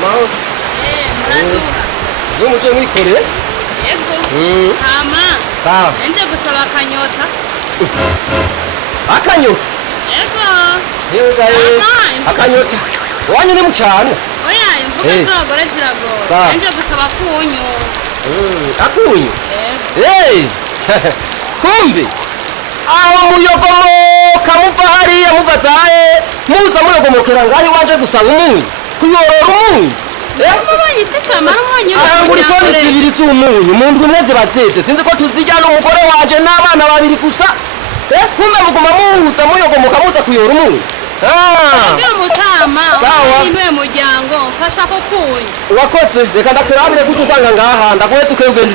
Mahoro. Muraduha. Zumuce mwikore? Yego. Hama. Sawa. Nje gusaba akanyota. Akanyota? Yego. Yewe akanyota. Wanyu ni mucana? Oya, imvuga z'abagore ziragora. Nje gusaba kunyu. Akunyu? Yego. Kumbe. Aho muyogomoka muva hariya muvazaye muza muyogomokera ngaho wanje gusaba umunyu kuyorora umunyu Mubonye se cyamara umunyu nguri toni zibiri z'umunyu mu ndwi imwe zibatete sinzi ko tuzijyana umugore wanje n'abana babiri gusa kumbe muguma muhuza muyogomoka muza kuyora umunyu Ndio mutama niwe muryango mfasha ko kunyu Wakoze reka ndakurabire kuko usanga ngaha ndakuwe tukegende